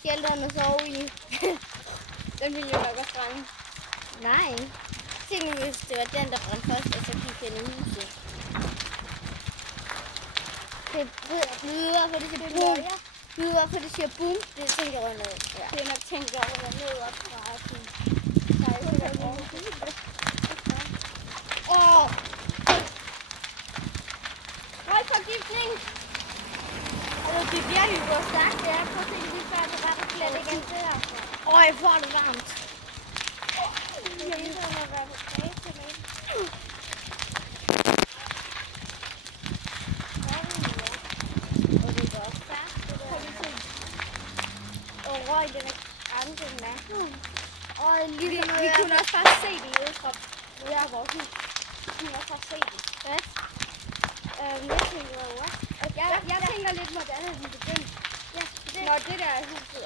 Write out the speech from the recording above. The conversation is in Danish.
shelterne sove i. Den ville jo nok også brænde. Nej. Tænk nu, hvis det var den, der brændte først, og så gik den i huset. Det lyder, for det siger boom. Lyder, for det siger boom. Det tænker jeg ned. Ja. Det er nok tænkt over ned op fra sådan. Røgforgiftning! Altså, det virkelig går stærkt, det er. Prøv at se det lige før, det var der slet ikke ind til her. Jeg får det varmt. Det er ligesom at være på bag til det. Og det går stærkt, det der. Kan vi se? Og røg, den er grænsen af. Vi kunne også bare se det ude fra vores hus. Vi kunne også bare se det. Hvad? Jeg tænker, what? Jeg tænker lidt, hvordan er den begyndt. Ja, når det der er huset